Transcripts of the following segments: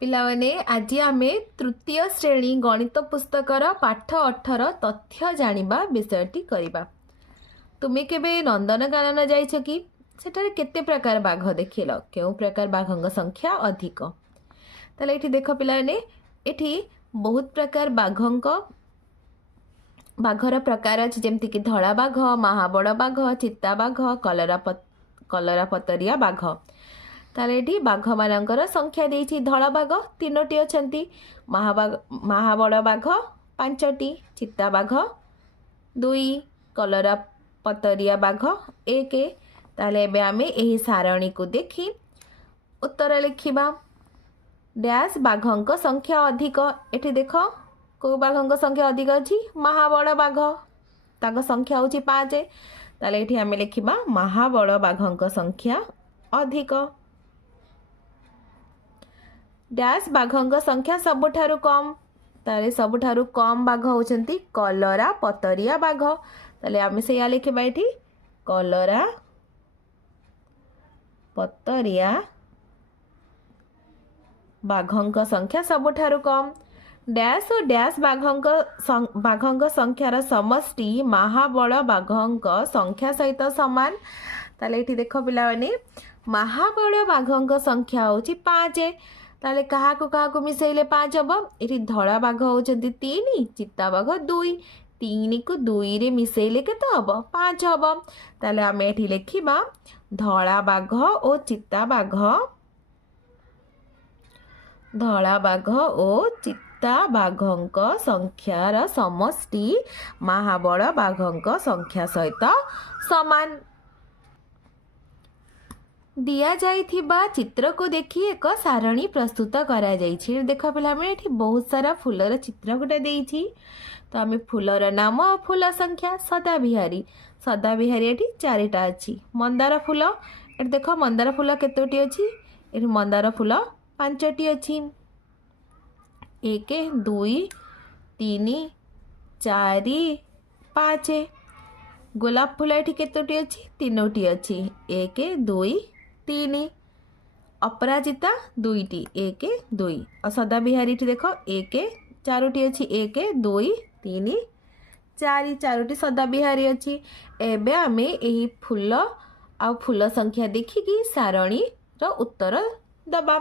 ପିଲାମାନେ ଆଜି ଆମେ ତୃତୀୟ ଶ୍ରେଣୀ ଗଣିତ ପୁସ୍ତକର ପାଠ 18 ତଥ୍ୟ ଜାଣିବା ବିଷୟଟି କରିବା। ତୁମେ କେବେ ନନ୍ଦନକାନନ ଯାଇଛ କି? ସେଠାରେ କେତେ ପ୍ରକାର ବାଘ ଦେଖିଲ? କେଉଁ ପ୍ରକାର ବାଘଙ୍କ ସଂଖ୍ୟା ଅଧିକ? ତାହେଲେ ଏଠି ଦେଖ ପିଲାମାନେ, ଏଠି ବହୁତ ପ୍ରକାର ବାଘର ପ୍ରକାର ଅଛି, ଯେମିତିକି ଧଳା ବାଘ, ମହାବଳ ବାଘ, ଚିତା ବାଘ, କଲରାପତରିଆ ବାଘ। ତାହେଲେ ଏଠି ବାଘମାନଙ୍କର ସଂଖ୍ୟା ଦେଇଛି। ଧଳା ବାଘ 3ଟି ଅଛନ୍ତି, ମହାବଳ ବାଘ 5ଟି, ଚିତା ବାଘ 2, କଲରାପତରିଆ ବାଘ 1। ତାହେଲେ ଏବେ ଆମେ ଏହି ସାରଣୀକୁ ଦେଖି ଉତ୍ତର ଲେଖିବା। ଡ୍ୟାସ୍ ବାଘଙ୍କ ସଂଖ୍ୟା ଅଧିକ। ଏଠି ଦେଖ କେଉଁ ବାଘଙ୍କ ସଂଖ୍ୟା ଅଧିକ ଅଛି? ମହାବଳ ବାଘ, ତାଙ୍କ ସଂଖ୍ୟା ହେଉଛି 5। ତାହେଲେ ଏଠି ଆମେ ଲେଖିବା ମହାବଳ ବାଘଙ୍କ ସଂଖ୍ୟା ଅଧିକ। ଡ୍ୟାସ୍ ବାଘଙ୍କ ସଂଖ୍ୟା ସବୁଠାରୁ କମ୍। ତାହେଲେ ସବୁଠାରୁ କମ୍ ବାଘ ହେଉଛନ୍ତି କଲରାପତରିଆ ବାଘ। ତାହେଲେ ଆମେ ସେଇଆ ଲେଖିବା ଏଠି କଲରାପତରିଆ ବାଘଙ୍କ ସଂଖ୍ୟା ସବୁଠାରୁ କମ୍। ଡ୍ୟାସ୍ ଓ ଡ୍ୟାସ୍ ବାଘଙ୍କ ସଂଖ୍ୟାର ସମଷ୍ଟି ମହାବଳ ବାଘଙ୍କ ସଂଖ୍ୟା ସହିତ ସମାନ। ତାହେଲେ ଏଠି ଦେଖ ପିଲାମାନେ, ମହାବଳ ବାଘଙ୍କ ସଂଖ୍ୟା ହେଉଛି 5। ତାହେଲେ କାହାକୁ କାହାକୁ ମିଶାଇଲେ 5 ହେବ? ଏଠି ଧଳା ବାଘ ହେଉଛନ୍ତି 3, ଚିତା ବାଘ 2। 3କୁ 2ରେ ମିଶାଇଲେ କେତେ ହେବ? 5 ହେବ। ତାହେଲେ ଆମେ ଏଠି ଲେଖିବା ଧଳା ବାଘ ଓ ଚିତା ବାଘଙ୍କ ସଂଖ୍ୟାର ସମଷ୍ଟି ମହାବଳ ବାଘଙ୍କ ସଂଖ୍ୟା ସହିତ ସମାନ। ଦିଆଯାଇଥିବା ଚିତ୍ରକୁ ଦେଖି ଏକ ସାରଣୀ ପ୍ରସ୍ତୁତ କରାଯାଇଛି। ଦେଖ ପିଲାମାନେ, ଏଠି ବହୁତ ସାରା ଫୁଲର ଚିତ୍ର ଗୋଟେ ଦେଇଛି। ତ ଆମେ ଫୁଲର ନାମ ଓ ଫୁଲ ସଂଖ୍ୟା। ସଦାବିହାରୀ ଏଠି 4ଟା ଅଛି। ମନ୍ଦାର ଫୁଲ, ଏଠି ଦେଖ ମନ୍ଦାର ଫୁଲ କେତୋଟି ଅଛି? ଏଠି ମନ୍ଦାର ଫୁଲ 5ଟି ଅଛି। 1, 2, 3, 4, 5। ଗୋଲାପ ଫୁଲ ଏଠି କେତୋଟି ଅଛି? 3ଟି ଅଛି। 1, 2, 3। ଅପରାଜିତା 2ଟି, 1, 2। ଆଉ ସଦାବିହାରୀ ଏଠି ଦେଖ 4ଟି ଅଛି। 1, 2, 3, 4। 4ଟି ସଦାବିହାରୀ ଅଛି। ଏବେ ଆମେ ଏହି ଫୁଲ ଆଉ ଫୁଲ ସଂଖ୍ୟା ଦେଖିକି ସାରଣୀର ଉତ୍ତର ଦେବା।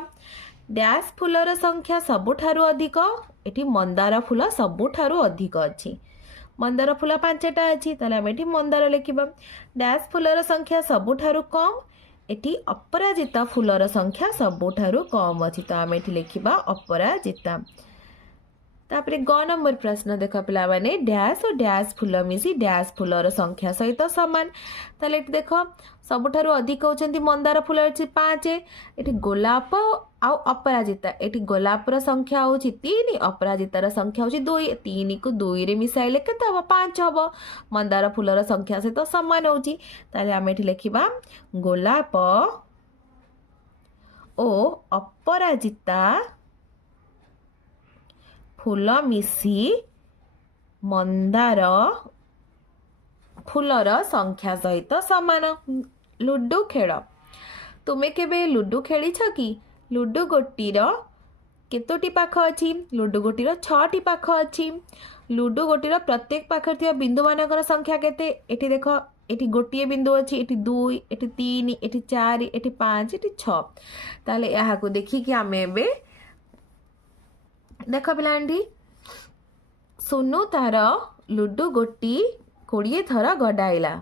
ଡ୍ୟାସ୍ ଫୁଲର ସଂଖ୍ୟା ସବୁଠାରୁ ଅଧିକ। ଏଠି ମନ୍ଦାର ଫୁଲ ସବୁଠାରୁ ଅଧିକ ଅଛି। ମନ୍ଦାର ଫୁଲ 5ଟା ଅଛି। ତାହେଲେ ଆମେ ଏଠି ମନ୍ଦାର ଲେଖିବା। ଡ୍ୟାସ୍ ଫୁଲର ସଂଖ୍ୟା ସବୁଠାରୁ କମ୍। ଏଠି ଅପରାଜିତା ଫୁଲର ସଂଖ୍ୟା ସବୁଠାରୁ କମ୍ ଅଛି। ତ ଆମେ ଏଠି ଲେଖିବା ଅପରାଜିତା। ତାପରେ ଗ ନମ୍ବର ପ୍ରଶ୍ନ ଦେଖ ପିଲାମାନେ, ଡ୍ୟାସ୍ ଓ ଡ୍ୟାସ୍ ଫୁଲ ମିଶି ଡ୍ୟାସ୍ ଫୁଲର ସଂଖ୍ୟା ସହିତ ସମାନ। ତାହେଲେ ଏଠି ଦେଖ ସବୁଠାରୁ ଅଧିକ ହେଉଛନ୍ତି ମନ୍ଦାର ଫୁଲ ଅଛି 5। ଏଠି ଗୋଲାପ ଆଉ ଅପରାଜିତା, ଏଠି ଗୋଲାପର ସଂଖ୍ୟା ହେଉଛି 3, ଅପରାଜିତାର ସଂଖ୍ୟା ହେଉଛି 2। 3କୁ 2ରେ ମିଶାଇଲେ କେତେ ହେବ? 5 ହେବ। ମନ୍ଦାର ଫୁଲର ସଂଖ୍ୟା ସହିତ ସମାନ ହେଉଛି। ତାହେଲେ ଆମେ ଏଠି ଲେଖିବା ଗୋଲାପ ଓ ଅପରାଜିତା ଫୁଲ ମିଶି ମନ୍ଦାର ଫୁଲର ସଂଖ୍ୟା ସହିତ ସମାନ। ଲୁଡୁ ଖେଳ, ତୁମେ କେବେ ଲୁଡୁ ଖେଳିଛ କି? ଲୁଡୁ ଗୋଟିର କେତୋଟି ପାଖ ଅଛି? ଲୁଡୁ ଗୋଟିର 6ଟି ପାଖ ଅଛି। ଲୁଡୁ ଗୋଟିର ପ୍ରତ୍ୟେକ ପାଖରେ ଥିବା ବିନ୍ଦୁମାନଙ୍କର ସଂଖ୍ୟା କେତେ? ଏଠି ଦେଖ, ଏଠି ଗୋଟିଏ ବିନ୍ଦୁ ଅଛି, ଏଠି 2, ଏଠି 3, ଏଠି 4, ଏଠି 5, ଏଠି 6। ତାହେଲେ ଏହାକୁ ଦେଖିକି ଆମେ ଏବେ ଦେଖ ପିଲାମାନେ, ସୁନୁ ତାର ଲୁଡୁ ଗୋଟି 20 ଥର ଗଡ଼ାଇଲା।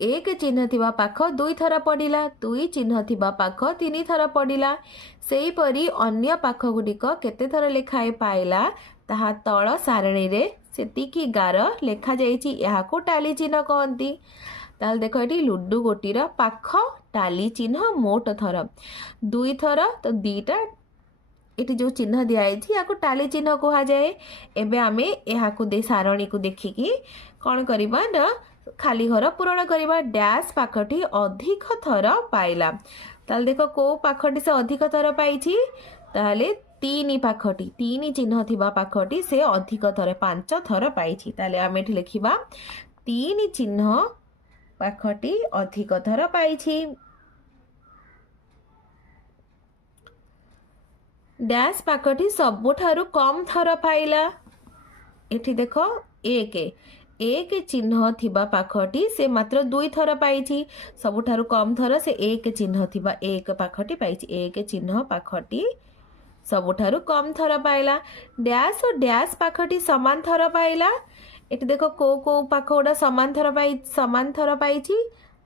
1 ଚିହ୍ନ ଥିବା ପାଖ 2 ଥର ପଡ଼ିଲା। 2 ଚିହ୍ନ ଥିବା ପାଖ 3 ଥର ପଡ଼ିଲା। ସେହିପରି ଅନ୍ୟ ପାଖଗୁଡ଼ିକ କେତେ ଥର ଲେଖାଏଁ ପାଇଲା ତାହା ତଳ ସାରଣୀରେ ସେତିକି ଗାର ଲେଖାଯାଇଛି। ଏହାକୁ ଟାଲି ଚିହ୍ନ କହନ୍ତି। ତାହେଲେ ଦେଖ, ଏଠି ଲୁଡୁ ଗୋଟିର ପାଖ ଟାଲି ଚିହ୍ନ ମୋଟ ଥର 2 ଥର। ତ 2ଟା ଏଠି ଯେଉଁ ଚିହ୍ନ ଦିଆଯାଇଛି ଏହାକୁ ଟାଲି ଚିହ୍ନ କୁହାଯାଏ। ଏବେ ଆମେ ଏହାକୁ ସାରଣୀକୁ ଦେଖିକି କ'ଣ କରିବା ନା ଖାଲି ଘର ପୂରଣ କରିବା। ଡ୍ୟାସ୍ ପାଖଟି ଅଧିକ ଥର ପାଇଲା। ତାହେଲେ ଦେଖ କେଉଁ ପାଖଟି ସେ ଅଧିକ ଥର ପାଇଛି? ତାହେଲେ 3 ପାଖଟି, 3 ଚିହ୍ନ ଥିବା ପାଖଟି ସେ ଅଧିକ ଥର 5 ଥର ପାଇଛି। ତାହେଲେ ଆମେ ଏଠି ଲେଖିବା 3 ଚିହ୍ନ ପାଖଟି ଅଧିକ ଥର ପାଇଛି। डैश पाखटी सबुठारु कम थर पाइला एठी देख एक एक चिन्ह थिबा पाखटी से मात्र 2 थर पाइछि सबुठारु कम थर से एक चिन्ह थिबा एक पाखटी पाइछि एक चिन्ह पाखटी सबुठारु कम थर पाइला डैश और डैश पाखटी समान थर पाइला एठी देखो को पाख गुड़ा समान थर पाइछि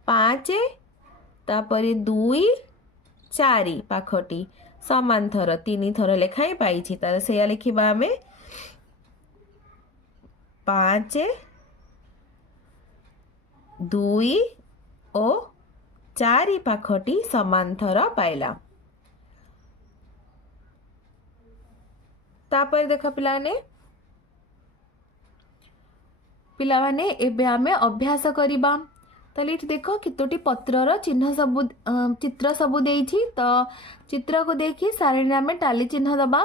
5 तापरे 2 4 पाखटी समान थर 3 थर लेखाएं पाइछि तार सेया लिखिबा आमे 5 2 और 4 पाखटी समान थर पाइला तापर देख पिलाने एबे आमे अभ्यास करिबा ताले इठ देखो केतोटी पत्रर चिन्ह सबु चित्र सबु देइछि तो चित्र को देखि सारणी आमे टाली चिन्ह दबा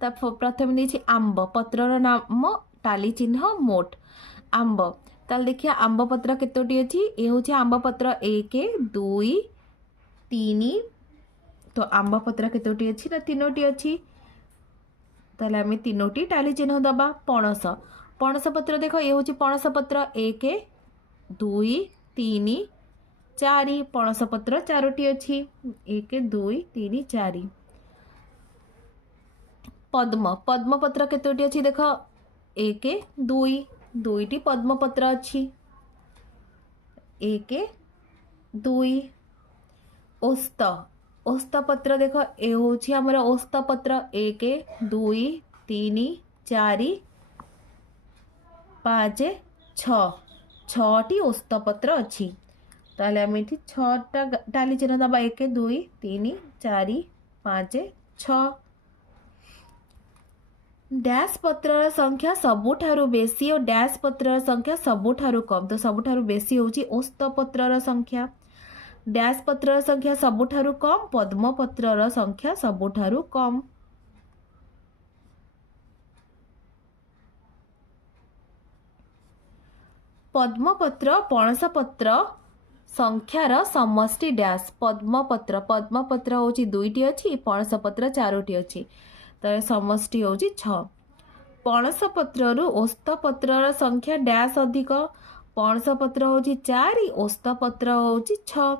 ता प्रथम देइछि आंब पत्रर नाम टाली चिन्ह मोट आंब ताले देखिया आंब पत्र केतोटी अछि ए होछि आंब पत्र 1 2 3 तो आंब पत्र केतोटी अछि ना तीनोटी अछि ताले आमे तीनोटी टाली चिन्ह दबा पणस पणस पत्र देख ये हूँ पणस पत्र 1 2 3 4 पणस पत्र 4टी अच्छी 1 2 3 4 पद्म पद्म पत्र केतोटी अच्छी देख 1 2 2टी पद्म पत्र अच्छी 1 2 ओस्त ओस्त पत्र देख ए हूँ आमर ओस्त पत्र 1 2 3 4 5 6 6टी ओस्त पत्र अच्छी ताले आम ये 6टा टाली चिन्ह दबा 1 2 3 4 5 6 डैश पत्र संख्या सबुठारु बेसी और डैश पत्र संख्या सबुठारु कम तो सबुठारु बेसी होची ओस्त पत्रर संख्या डैश पत्रर संख्या सबुठारु कम पद्म पत्रर संख्या सबुठारु कम पद्मपत्र पणसपत्र संख्यार समष्टि डैश पद्मपत्र होची 2टी अच्छी पणसपत्र 4टी अच्छी तर समष्टि होची 6 पणसपत्रु ओस्तपत्रर संख्या डैश अधिक पणसपत्र होची 4 ओस्तपत्र होची 6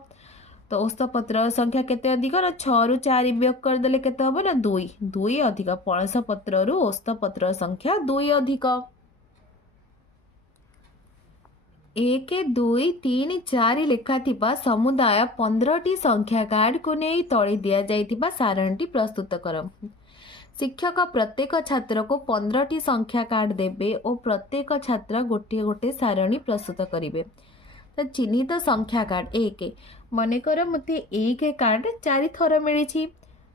तो ओस्तपत्र संख्या केते अधिक ना 6 रु 4 वियोग कर देले केते हबो ना 2 2 अधिक पणसपत्रु ओस्तपत्र संख्या 2 अधिक 1 2 3 4 लेखा थिबा समुदाय 15टी संख्या कार्ड को नहीं तळे दिया जाइथिबा सारणीटी प्रस्तुत कर शिक्षक प्रत्येक छात्र को 15टी संख्या कार्ड देबे और प्रत्येक छात्र गोटे गोटे सारणी प्रस्तुत करिवे तो चिन्हित संख्या कार्ड 1 मनेकर मते 1 कार्ड 4 थर मिली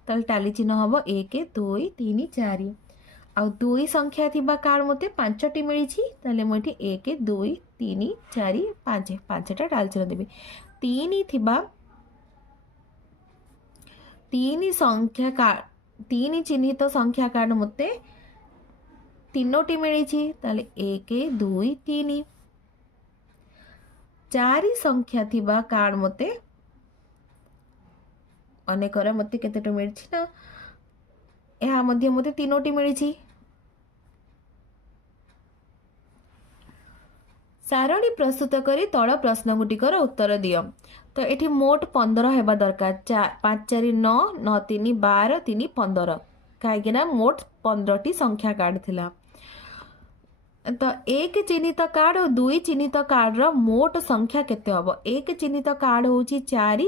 ताल टाली चिन्ह हम 1 2 3 4 आउ 2 संख्या थिबा कार्ड मते 5टी मिली ताले मोठी 1 2 3 4 5 5टा टाली चिन्ह देबे 3 थिबा 3 संख्या कार्ड 3 चिन्हित संख्या कार्ड मते 3टी मिली ताले 1 2 3 4 संख्या थिबा कार्ड मते अनेकर मते केतेटा मिली ना ଏହା ମଧ୍ୟ ମୋତେ 3ଟି ମିଳିଛି सारणी प्रस्तुत करी तल प्रश्न गुटिकर उत्तर दियो तो एठी मोट 15 हेबा दरकार 5 4 9 9 3 12 3 15 काहेकिना मोट 15टी संख्या कार्ड थिला तो एक चिन्हित कार्ड और 2 चिन्हित कार्ड रो मोट संख्या केते हबो एक चिन्हित कार्ड होची 4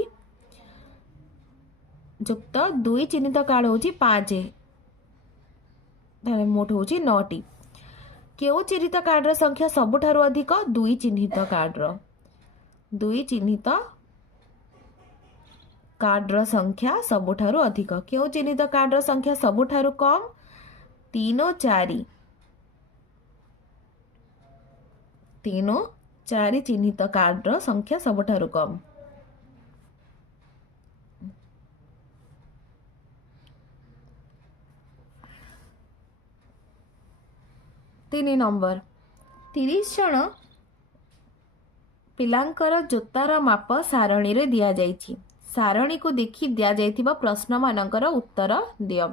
जुक्त 2 चिन्हित कार्ड होची 5 ताले मोट होची 9टी केउ चिन्हित कार्ड संख्या सबुठारु अधिक 2 चिन्हित कार्ड 2 चिन्हित कार्ड संख्या सबुठारु अधिक केउ चिन्हित कार्ड संख्या सबुठारु कम 3 4 3 4 चिन्हित कार्ड संख्या सबुठारु कम 3 नंबर 30 जन पिलांकर जोतार माप सारणी रे दिया जाइछि सारणी को देखि दिया जाइथिबा प्रश्न मानकर उत्तर दियो।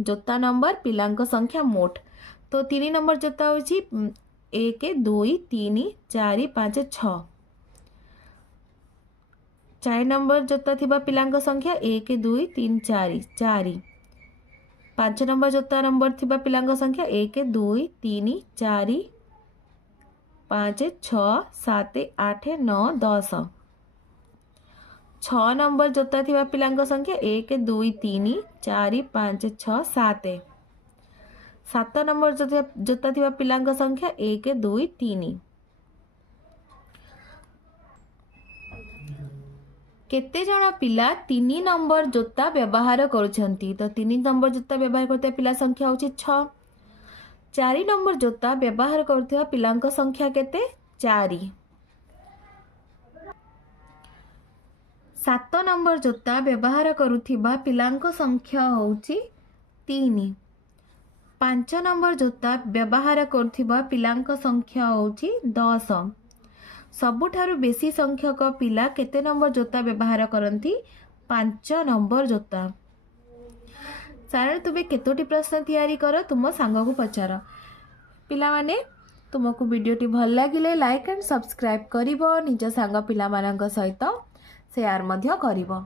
जोता नंबर पिलांक संख्या मोट तो 3 नंबर जोता होची 1 2 3 4 5 6। 4 नंबर जोता थिबा पिलांक संख्या 1 2 3 4 4। 5 नंबर जोता नंबर थिबा पिलांक संख्या 1 2 3 4 5 6 7 8 9 10। 6 नंबर जोता थिबा पिलांक संख्या 1 2 3 4 5 6 7। 7 नंबर जोता थिबा पिलांक संख्या 1 2 3। केते जण पिला 3 नंबर जोता व्यवहार करुछंती तो 3 नंबर जोता व्यवहार करते पिला संख्या होची 6। 4 नंबर जोता व्यवहार करथिबा पिलांक संख्या केते 4। 7 नंबर जोता व्यवहार करुथिबा पिलांक संख्या होची 3। 5 नंबर जोता व्यवहार करुथिबा पिलांक संख्या होची 10। सबुठारु बेसी संख्यक पिला केते नंबर जोता व्यवहार करंती 5 नंबर जोता। सारण तुमे केतोटी प्रश्न तैयारी कर तुम सांग को पचार। पिला माने तुमको वीडियोटी भल लागिले लाइक एंड सब्सक्राइब करिवो निज सांग पिला मानक सहित शेयर मध्य करिवो।